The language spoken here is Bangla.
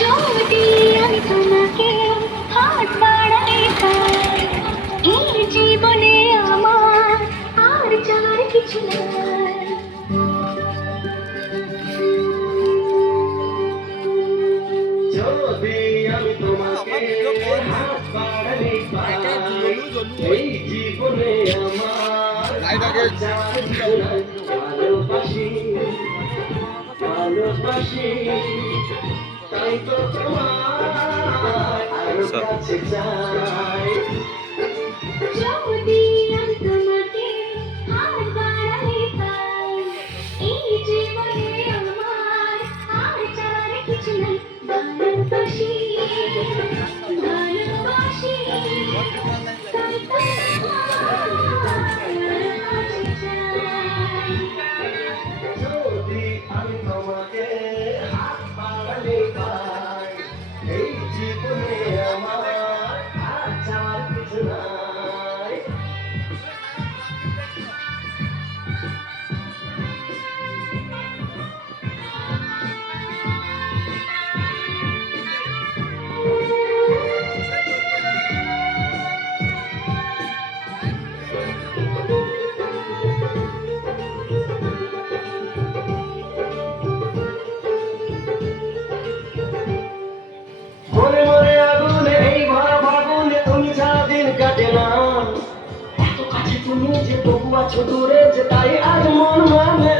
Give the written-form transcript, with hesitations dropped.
যদি আমি তোমাকে হাত বাড়াই পাই, এই জীবনে আমার আর চার কিছু নাই। যদি আমি তোমাকে হাত বাড়াই পাই, এই জীবনে আমার আর চার কিছু নাই। ভালোবাসি ভালোবাসি, তাই তো তোমার আরো কাছে চাই। যদি আমি তোমাকে হাত বাড়াই পাই, এই জীবনে আমার আর চার কিছু নাই। ভালোবাসি ভালোবাসি, তাই তো যদি আমি তোমাকে হাত বাড়ালে পাই, এই জীবনে আমার আর চাওয়ার কিছু নাই। মনে মনে আগুনে, এই ভরা ফাগুনে তুমি ছাড়া দিন কাটে না। এত কাছে তুমি যে তবু আছো দূরে, যে তাই আজ মন মানে